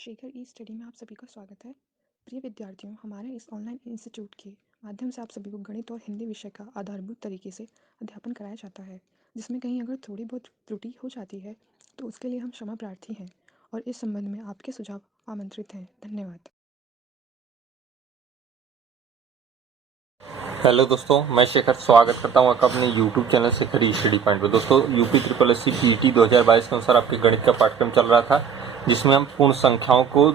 Shekhar e study में आप सभी का स्वागत है। प्रिय विद्यार्थियों, हमारे इस ऑनलाइन इंस्टीट्यूट के माध्यम से आप सभी को गणित और हिंदी विषय का आधारभूत तरीके से अध्यापन कराया जाता है, जिसमें कहीं अगर थोड़ी बहुत त्रुटि हो जाती है तो उसके लिए हम क्षमा प्रार्थी हैं और इस संबंध में आपके सुझाव आमंत्रित हैं। धन्यवाद। हेलो दोस्तों, मैं शेखर स्वागत करता हूं आपका अपने YouTube channel Shekhar e study point पर। दोस्तों, UP triple S C PET 2022 के अनुसार आपके गणित का पाठ्यक्रम चल रहा था, जिसमें हम पूर्ण संख्याओं को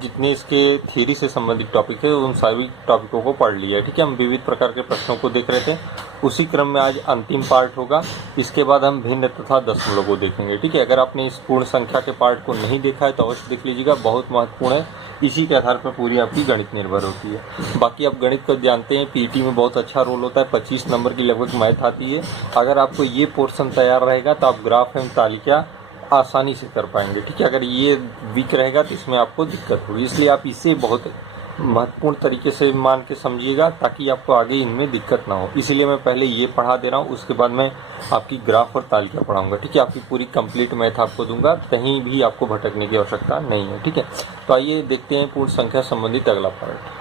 जितने इसके थ्योरी से संबंधित टॉपिक है उन सभी टॉपिकों को पढ़ लिया है। ठीक है, हम विविध प्रकार के प्रश्नों को देख रहे थे। उसी क्रम में आज अंतिम पार्ट होगा। इसके बाद हम भिन्न तथा दशमलव को देखेंगे। ठीक है, अगर आपने इस पूर्ण संख्या के पार्ट को नहीं देखा है तो अवश्य देख लीजिएगा, बहुत महत्वपूर्ण है। इसी के आधार पर पूरी आपकी गणित निर्भर होती है। बाकी आप गणित को जानते हैं, पीईटी में बहुत अच्छा रोल होता है। 25 नंबर की लगभग मैथ आती है। अगर आपको ये पोर्शन तैयार रहेगा तो आप ग्राफ एवं तालिका आसानी से कर पाएंगे। ठीक है, अगर ये वीक रहेगा तो इसमें आपको दिक्कत होगी, इसलिए आप इसे बहुत महत्वपूर्ण तरीके से मान के समझिएगा ताकि आपको आगे इनमें दिक्कत ना हो। इसीलिए मैं पहले ये पढ़ा दे रहा हूँ, उसके बाद मैं आपकी ग्राफ और तालिका पढ़ाऊंगा। ठीक है, आपकी पूरी कंप्लीट मैथ आपको दूंगा, कहीं भी आपको भटकने की आवश्यकता नहीं है। ठीक है, तो आइए देखते हैं पूर्ण संख्या संबंधित अगला पार्ट।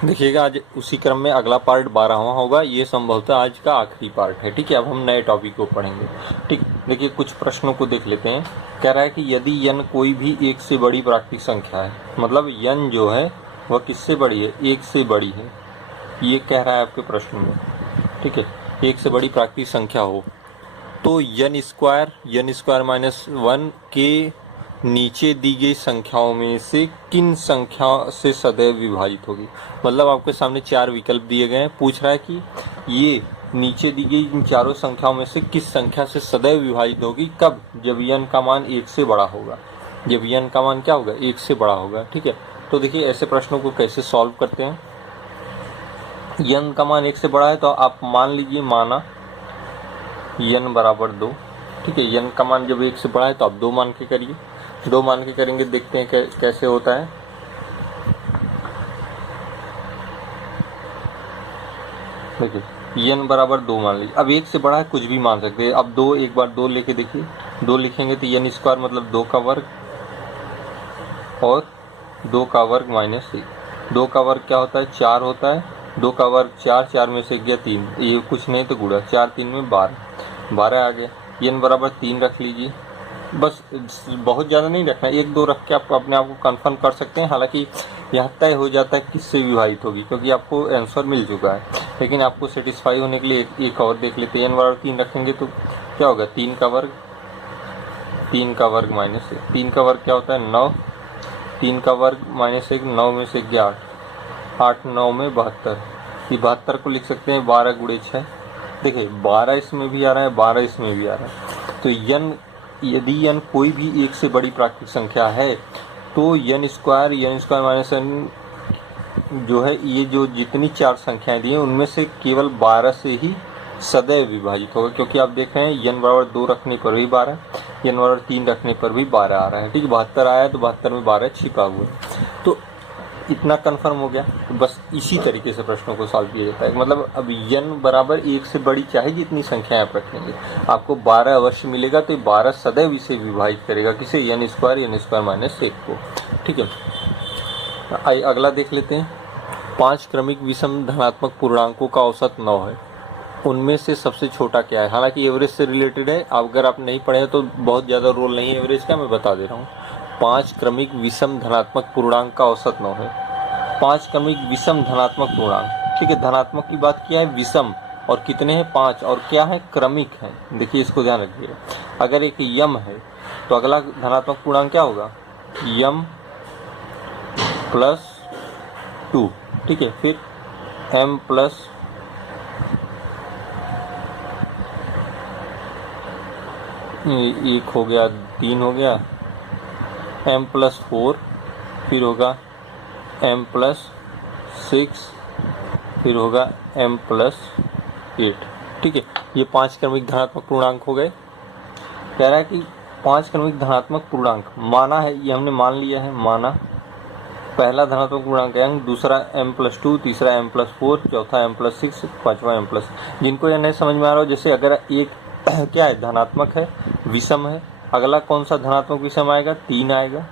देखिएगा, आज उसी क्रम में अगला पार्ट 12वां होगा। ये संभवतः आज का आखिरी पार्ट है। ठीक है, अब हम नए टॉपिक को पढ़ेंगे। ठीक, देखिए कुछ प्रश्नों को देख लेते हैं। कह रहा है कि यदि n कोई भी एक से बड़ी प्राकृतिक संख्या है, मतलब n जो है वह किससे बड़ी है? एक से बड़ी है, ये कह रहा है आपके प्रश्न में। ठीक है, एक से बड़ी प्राकृतिक संख्या हो तो n स्क्वायर माइनस 1 के नीचे दी गई संख्याओं में से किन संख्या से सदैव विभाजित होगी। मतलब आपके सामने 4 विकल्प दिए गए हैं। पूछ रहा है कि ये नीचे दी गई इन चारों संख्याओं में से किस संख्या से सदैव विभाजित होगी। कब? जब n का मान 1 से बड़ा होगा। जब n का मान क्या होगा? 1 से बड़ा होगा। ठीक है, तो देखिए ऐसे प्रश्नों को कैसे सॉल्व करते हैं। n का मान 1 से बड़ा है तो आप मान लीजिए, माना n बराबर 2। ठीक है, n का मान जब 1 से बड़ा है तो आप 2 मान के करिए। 2 मान के करेंगे, देखते हैं कैसे होता है। देखिए n बराबर 2 मान लीजिए। अब 1 से बड़ा है, कुछ भी मान सकते हैं। अब 2, एक बार 2 लेके देखिए। 2 लिखेंगे तो n स्क्वायर मतलब 2 का वर्ग और 2 का वर्ग माइनस 1। 2 का वर्ग क्या होता है? 4 होता है। 2 का वर्ग 4, 4 में से गया 3, ये कुछ नहीं तो गुणा। 4 3 में 12 आ गया। n बराबर 3 रख लीजिए। बस बहुत ज़्यादा नहीं रखना, 1 2 रख के आप अपने आप को कन्फर्म कर सकते हैं। हालांकि यहाँ तय हो जाता है किससे विभाजित होगी, क्योंकि आपको आंसर मिल चुका है। लेकिन आपको सेटिस्फाई होने के लिए एक और देख लेते हैं। n बराबर 3 रखेंगे तो क्या होगा? 3 का वर्ग माइनस 1। 3 का वर्ग क्या होता है? 9। 3 का वर्ग माइनस 1, 9 में से 8, 8 9 में 72। ये 72 को लिख सकते हैं 12 गुणे 6। देखिए 12 इसमें भी आ रहा है, 12 इसमें भी आ रहा है। तो यदि n कोई भी एक से बड़ी प्राकृतिक संख्या है तो n स्क्वायर माइनस n जो है, ये जो जितनी 4 संख्याएं दी हैं उनमें से केवल 12 से ही सदैव विभाजित होगा। क्योंकि आप देख रहे हैं n बराबर 2 रखने पर भी 12, n बराबर 3 रखने पर भी 12 आ रहा है। ठीक है, 72 आया तो 72 में 12 छिपा हुआ है। तो इतना कंफर्म हो गया। तो बस इसी तरीके से प्रश्नों को सॉल्व किया जाता है। मतलब अब n बराबर 1 से बड़ी चाहे जितनी संख्याएं आप रखेंगे, आपको 12 अवश्य मिलेगा। तो 12 सदैव इसे विभाजित करेगा, किसे? n स्क्वायर माइनस 1 को। ठीक है, आइए अगला देख लेते हैं। 5 क्रमिक विषम धनात्मक पूर्णांकों का औसत 9 है, उनमें से सबसे छोटा क्या है? हालांकि एवरेज से रिलेटेड है, अगर आप नहीं पढ़े तो बहुत ज़्यादा रोल नहीं है एवरेज का, मैं बता दे रहा हूँ। 5 क्रमिक विषम धनात्मक पूर्णांक का औसत 9 है। 5 क्रमिक विषम धनात्मक पूर्णांक। ठीक है, धनात्मक की बात किया है, विषम और कितने हैं? 5, और क्या है? क्रमिक है। देखिए इसको ध्यान रखिए। अगर एक यम है तो अगला धनात्मक पूर्णांक क्या होगा? यम प्लस 2। ठीक है, फिर m प्लस 1 हो गया, 3 हो गया, m प्लस 4, फिर होगा m प्लस 6, फिर होगा m प्लस 8। ठीक है, ये 5 क्रमिक धनात्मक पूर्णांक हो गए। कह रहा है कि 5 क्रमिक धनात्मक पूर्णांक माना है, ये हमने मान लिया है, माना। पहला धनात्मक पूर्णांक है अंक, दूसरा m प्लस 2, तीसरा m प्लस 4, चौथा m प्लस 6, पांचवा m प्लस। जिनको यह नहीं समझ में आ रहा हो, जैसे अगर एक क्या है? धनात्मक है, विषम है, अगला कौन सा धनात्मक विषम आएगा? 3 आएगा।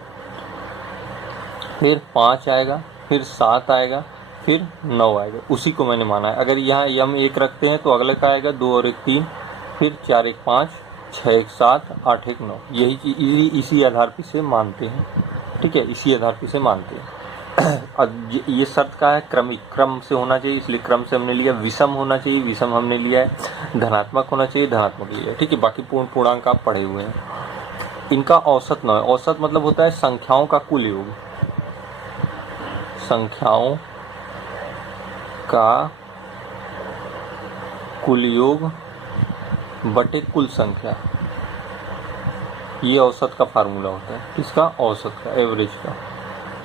फिर 5 आएगा, फिर 7 आएगा, फिर 9 आएगा। उसी को मैंने माना है। अगर यहाँ यम 1 रखते हैं तो अगले का आएगा 2 और 1 3, फिर 4 1 5, 6 1 7, 8 1 9। यही चीज इसी आधार पे से मानते हैं। ठीक है, इसी आधार पे से मानते हैं। अब ये शर्त का है क्रमिक, क्रम से होना चाहिए, इसलिए क्रम से हमने लिया। विषम होना चाहिए, विषम हमने लिया है। धनात्मक होना चाहिए, धनात्मक लिया है। ठीक है, बाकी पूर्ण पूर्णांक आप पढ़े हुए हैं। इनका औसत न है। औसत मतलब होता है संख्याओं का कुल योग, संख्याओं का कुल योग बटे कुल संख्या। ये औसत का फार्मूला होता है। किसका? औसत का, एवरेज का।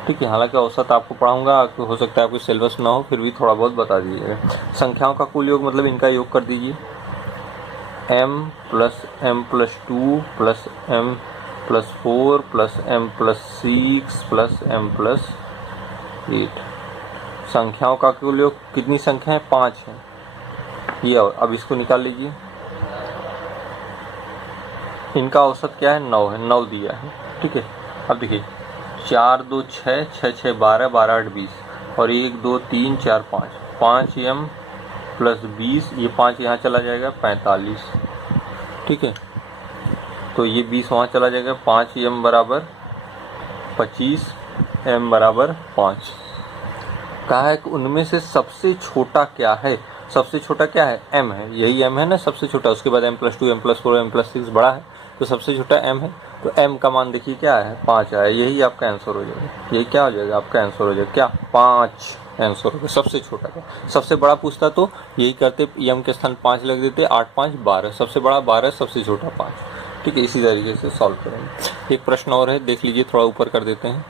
ठीक है, हालांकि औसत आपको पढ़ाऊंगा, हो सकता है आपको सिलेबस ना हो, फिर भी थोड़ा बहुत बता दीजिएगा। संख्याओं का कुल योग मतलब इनका योग कर दीजिए, m + m + 2 + m + 4 + m + 6 + m + 8। संख्याओं का कुल योग कितनी संख्या है? 5 है। ये अब इसको निकाल लीजिए। इनका औसत क्या है? 9 है, 9 दिया है। ठीक है, अब देखिए 4 2 6, 6 6 12, 12 8 20, और 1 2 3 4 5, 5m + 20, ये 5 यहाँ चला जाएगा, 45। ठीक है, तो ये 20 वहाँ चला जाएगा, 5m = 25, m = 5। कहा है कि उनमें से सबसे छोटा क्या है? सबसे छोटा क्या है? m है। यही m है ना सबसे छोटा। उसके बाद m + 2, m + 4, m + 6 बड़ा है, तो सबसे छोटा m है। तो m का मान देखिए क्या है? 5 आया। यही आपका आंसर हो जाएगा। यही क्या हो जाएगा? आपका आंसर हो जाएगा क्या? 5 आंसर हो गया। सबसे छोटा का। सबसे बड़ा पूछता तो यही करते, m के स्थान 5 लग देते, 8 5 12। सबसे बड़ा 12, सबसे छोटा 5। ठीक है, इसी तरीके से सॉल्व करेंगे। एक प्रश्न और है, देख लीजिए, थोड़ा ऊपर कर देते हैं।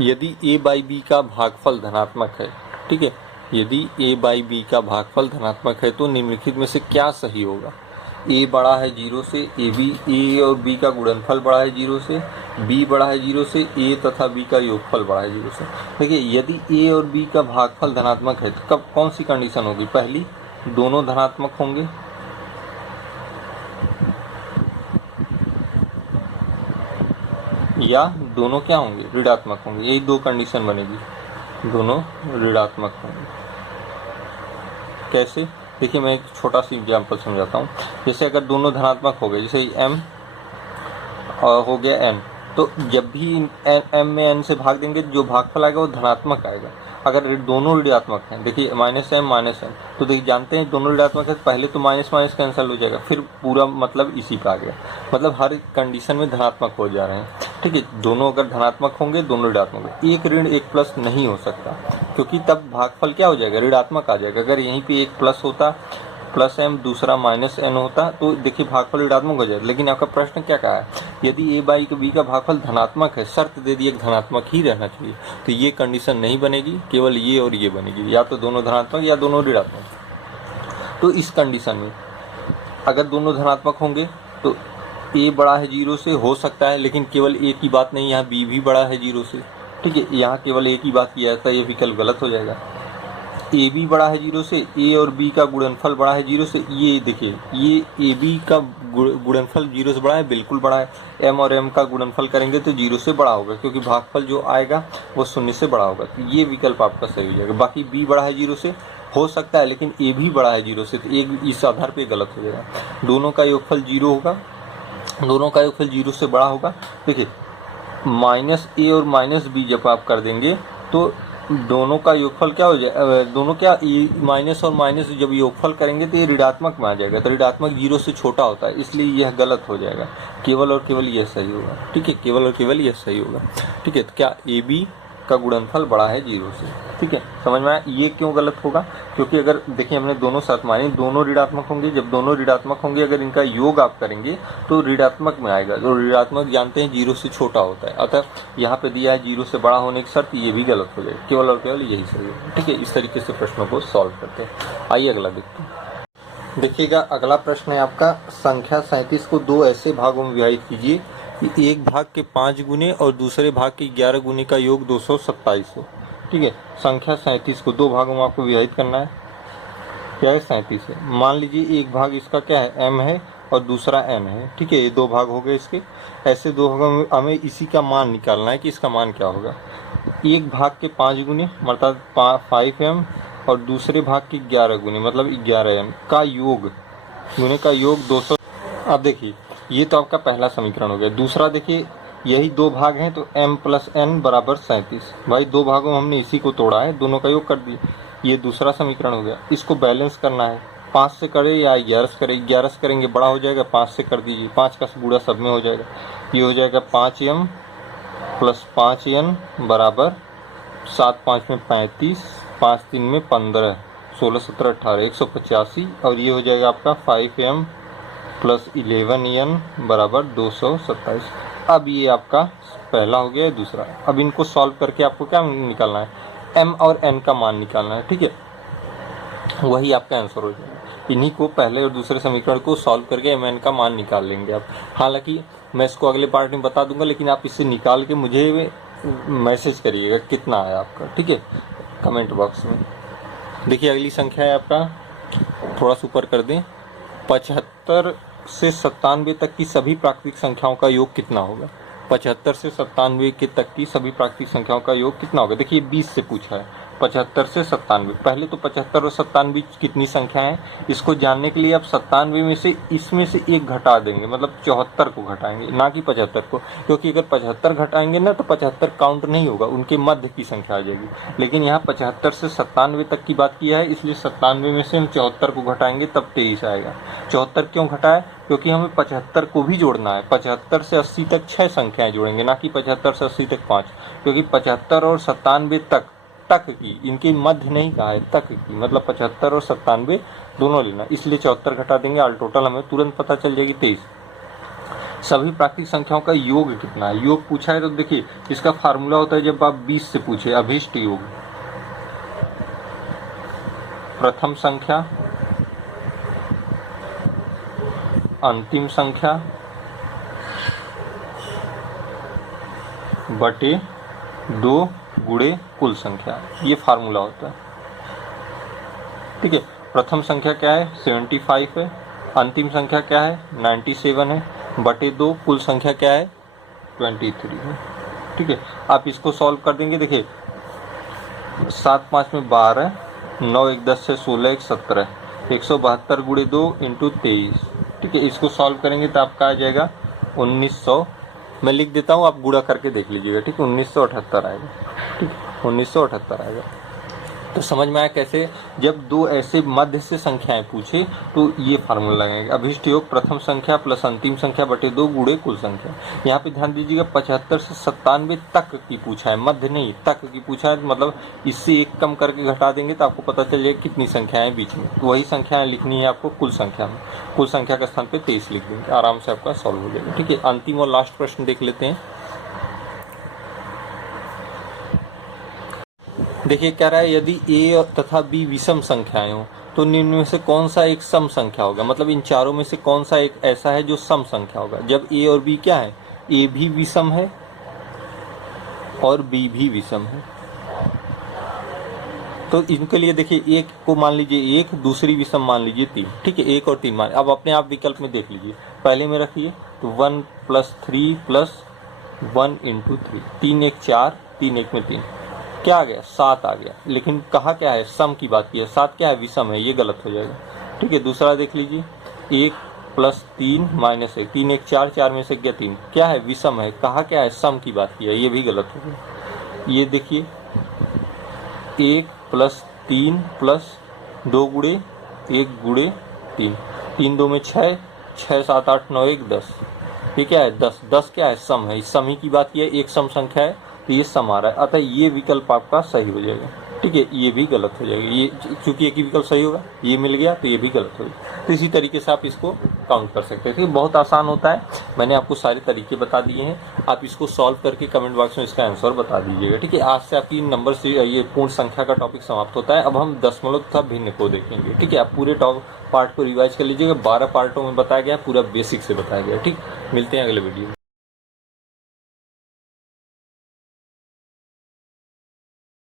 यदि a/b का भागफल धनात्मक है, ठीक है, यदि a/b का भागफल धनात्मक है तो निम्नलिखित में से क्या सही होगा? a बड़ा है 0 से, a और b का गुणनफल बड़ा है 0 से, b बड़ा है 0 से, a तथा b का योगफल बड़ा है 0 से। देखिए, यदि a और b का भागफल धनात्मक है तो कब कौन सी कंडीशन होगी? पहली, दोनों धनात्मक होंगे, या दोनों क्या होंगे? ऋणात्मक होंगे। यही दो कंडीशन बनेगी, दोनों ऋणात्मक होंगे। कैसे? देखिए, मैं एक छोटा सा एग्जांपल समझाता हूँ। जैसे अगर दोनों धनात्मक हो गए, जैसे m हो गया n, तो जब भी m में n से भाग देंगे, जो भागफल आएगा वो धनात्मक आएगा। अगर दोनों ऋणात्मक हैं, देखिए -m, तो देखिए जानते हैं दोनों ऋणात्मक है, पहले तो माइनस माइनस कैंसिल हो जाएगा, फिर पूरा मतलब इसी पे आ गया। मतलब हर कंडीशन में धनात्मक हो जा रहे हैं। ठीक है, दोनों अगर धनात्मक होंगे, दोनों ऋणात्मक होंगे। एक ऋण एक प्लस नहीं हो सकता, क्योंकि तब भागफल क्या हो जाएगा? ऋणात्मक आ जाएगा। अगर यहीं पे एक प्लस होता, +m, दूसरा -n होता, तो देखिए भागफल ऋणात्मक हो जाएगा। लेकिन आपका प्रश्न क्या कहा है? यदि a/b का भागफल धनात्मक है, शर्त दे दी एक धनात्मक ही रहना चाहिए, तो ये कंडीशन नहीं बनेगी, केवल ये और ये बनेगी, या तो दोनों धनात्मक या दोनों ऋणात्मक। तो इस कंडीशन में अगर दोनों धनात्मक होंगे तो a बड़ा है 0 से, हो सकता है, लेकिन केवल a की बात नहीं, यहाँ b भी बड़ा है 0 से। ठीक है, यहाँ केवल a की बात किया जाता है, ये विकल्प गलत हो जाएगा। ए बी बड़ा है 0 से, ए और बी का गुणनफल बड़ा है 0 से। ये देखिए, ये ए बी का गुणनफल 0 से बड़ा है, बिल्कुल बड़ा है। एम और एम का गुणनफल करेंगे तो 0 से बड़ा होगा, क्योंकि भागफल जो आएगा वो 0 से बड़ा होगा। तो ये विकल्प आपका सही हो जाएगा। बाकी बी बड़ा है 0 से, हो सकता है, लेकिन ए भी बड़ा है 0 से, तो एक इस आधार पे गलत हो जाएगा। दोनों का योगफल 0 होगा, दोनों का योगफल 0 से बड़ा होगा। देखिए, -a और -b जब आप कर देंगे तो दोनों का योगफल क्या हो जाए? दोनों क्या, माइनस और माइनस जब योगफल करेंगे तो ये ऋणात्मक में आ जाएगा। तो ऋणात्मक 0 से छोटा होता है, इसलिए यह गलत हो जाएगा। केवल और केवल यह सही होगा। ठीक है, केवल और केवल यह सही होगा। ठीक है, तो क्या ए बी का गुणनफल बड़ा है 0 से? ठीक है, समझ में आया? ये क्यों गलत होगा? क्योंकि अगर देखिए, हमने दोनों शर्त मानी, दोनों ऋणात्मक होंगे। जब दोनों ऋणात्मक होंगे, अगर इनका योग आप करेंगे तो ऋणात्मक में आएगा। तो ऋणात्मक जानते हैं 0 से छोटा होता है, अतः यहाँ पे दिया है 0 से बड़ा होने की शर्त, ये भी गलत हो जाएगी। केवल और केवल यही सही है। ठीक है, इस तरीके से प्रश्नों को सॉल्व करते हैं। आइए अगला देखते हैं। देखिएगा, अगला प्रश्न है आपका, संख्या 37 को दो ऐसे भागों में विभाजित कीजिए कि एक भाग के 5 गुने और दूसरे भाग के 11 गुने का योग 227 हो। ठीक है, संख्या 37 को दो भागों में आपको विभाजित करना है। क्या है? 37 है। मान लीजिए एक भाग इसका क्या है? m है, और दूसरा n है। ठीक है, ये दो भाग हो गए इसके। ऐसे दो भागों में हमें इसी का मान निकालना है कि इसका मान क्या होगा। एक भाग के 5 गुने मतलब 5m और दूसरे भाग के 11 गुने मतलब 11m का योग, गुने का योग 200। अब देखिए ये तो आपका पहला समीकरण हो गया। दूसरा देखिए यही दो भाग हैं तो m प्लस n बराबर 37। भाई दो भागों में हमने इसी को तोड़ा है, दोनों का योग कर दिए। ये दूसरा समीकरण हो गया। इसको बैलेंस करना है, 5 से करें या 11 से करें। 11 से करेंगे बड़ा हो जाएगा, 5 से कर दीजिए, 5 का गुणा सब में हो जाएगा। ये हो जाएगा 5m प्लस 5n बराबर 7 5 में 35, 5 3 में 15, 16 17 18 185। और ये हो जाएगा आपका 5m प्लस 11n बराबर 227। अब ये आपका पहला हो गया, दूसरा। अब इनको सॉल्व करके आपको क्या निकालना है, m और n का मान निकालना है। ठीक है, वही आपका आंसर हो जाएगा। इन्हीं को पहले और दूसरे समीकरण को सॉल्व करके m n का मान निकाल लेंगे आप। हालांकि मैं इसको अगले पार्ट में बता दूंगा, लेकिन आप इसे निकाल के मुझे मैसेज करिएगा कितना आया आपका। ठीक है, कमेंट बॉक्स में। देखिए अगली संख्या है आपका, थोड़ा सा ऊपर कर दें, 75 से 97 तक की सभी प्राकृतिक संख्याओं का योग कितना होगा। 75 से 97 के तक की सभी प्राकृतिक संख्याओं का योग कितना होगा। देखिए 20 से पूछा है, 75 से 97। पहले तो 75 और 97 कितनी संख्या है इसको जानने के लिए आप 97 में से इसमें से एक घटा देंगे, मतलब 74 को घटाएंगे, ना कि 75 को। क्योंकि अगर 75 घटाएंगे ना तो 75 काउंट नहीं होगा, उनके मध्य की संख्या आ जाएगी। लेकिन यहाँ 75 से 97 तक की बात किया है, इसलिए 97 में से हम 74 को घटाएंगे तब 23 आएगा। 74 क्यों घटाया, क्योंकि हमें 75 को भी जोड़ना है। 75 से 80 तक 6 संख्याएं जोड़ेंगे, ना कि 75 से 80 तक 5। क्योंकि 75 और 97 तक की, इनके मध्य नहीं कहा है, तक की, मतलब 75 और 97 दोनों लेना, इसलिए 74 घटा देंगे। ऑल टोटल हमें तुरंत पता चल जाएगी 23। सभी प्राकृतिक संख्याओं का योग कितना है, योग पूछा है तो देखिए इसका फार्मूला होता है, जब आप 20 से पूछे, अभिष्ट योग, प्रथम संख्या अंतिम संख्या बटे 2 गुणे कुल संख्या, ये फार्मूला होता है। ठीक है, प्रथम संख्या क्या है 75 है, अंतिम संख्या क्या है 97 है, बटे 2 कुल संख्या क्या है 23 है। ठीक है, आप इसको सॉल्व कर देंगे। देखिए 7 5 में 12, 9 1 10 से 16 1 17, 172 गुणे 2 इंटू 23। ठीक है, इसको सॉल्व करेंगे तो आपका आ जाएगा 1900। मैं लिख देता हूँ, आप गुणा करके देख लीजिएगा। ठीक, 1978 आएगा। ठीक, 1978 आएगा। तो समझ में आया कैसे, जब दो ऐसे मध्य से संख्याएं पूछे तो ये फार्मूला लगेगा, अभिष्ट योग प्रथम संख्या प्लस अंतिम संख्या बटे 2 गुणे कुल संख्या। यहाँ पे ध्यान दीजिएगा 75 से 97 तक की पूछा है, मध्य नहीं, तक की पूछा है, मतलब इससे एक कम करके घटा देंगे तो आपको पता चल जाएगा कितनी संख्याएं बीच में। तो वही संख्याएं लिखनी है आपको कुल संख्या में, कुल संख्या के स्थान पे 23 लिख देंगे, आराम से आपका सॉल्व हो जाएगा। ठीक है, अंतिम और लास्ट प्रश्न देख लेते हैं। देखिए कह रहा है यदि a तथा b विषम संख्याएं हो तो निम्न में से कौन सा एक सम संख्या होगा। मतलब इन चारों में से कौन सा एक ऐसा है जो सम संख्या होगा। जब a और b क्या है, a भी विषम है और b भी विषम है, तो इनके लिए देखिए एक को मान लीजिए 1, दूसरी विषम मान लीजिए 3। ठीक है, 1 और 3 मान, अब अपने आप विकल्प में देख लीजिए। पहले में रखिए तो 1 + 3 + 1 × 3, 3 1 4, 3 1 में 3, क्या आ गया 7 आ गया। लेकिन कहा क्या है, सम की बात की है, 7 क्या है विषम है, ये गलत हो जाएगा। ठीक है, दूसरा देख लीजिए 1 + 3 - 1, 3 1 4, 4 में से गया 3, क्या है विषम है, कहा क्या है सम की बात की है, ये भी गलत हो गया। ये देखिए 1 + 3 + 2 गुणे 1 गुणे 3, 3 2 में 6, 6 7 8 9 1 10, ये क्या है 10, 10 क्या है सम है, इस सम ही की बात की है, एक सम संख्या है तो ये सम आ रहा है, अतः ये विकल्प आपका सही हो जाएगा। ठीक है, ये भी गलत हो जाएगा, ये क्योंकि एक ही विकल्प सही होगा, ये मिल गया तो ये भी गलत होगा। तो इसी तरीके से आप इसको काउंट कर सकते हैं। ठीक है, बहुत आसान होता है, मैंने आपको सारे तरीके बता दिए हैं। आप इसको सॉल्व करके कमेंट बॉक्स में इसका आंसर बता दीजिएगा। ठीक है, आज से आपकी नंबर से ये पूर्ण संख्या का टॉपिक समाप्त होता है। अब हम दशमलव तथा भिन्न को देखेंगे। ठीक है, आप पूरे पार्ट को रिवाइज कर लीजिएगा, 12 पार्टों में बताया गया, पूरा बेसिक से बताया गया। ठीक, मिलते हैं अगले वीडियो में।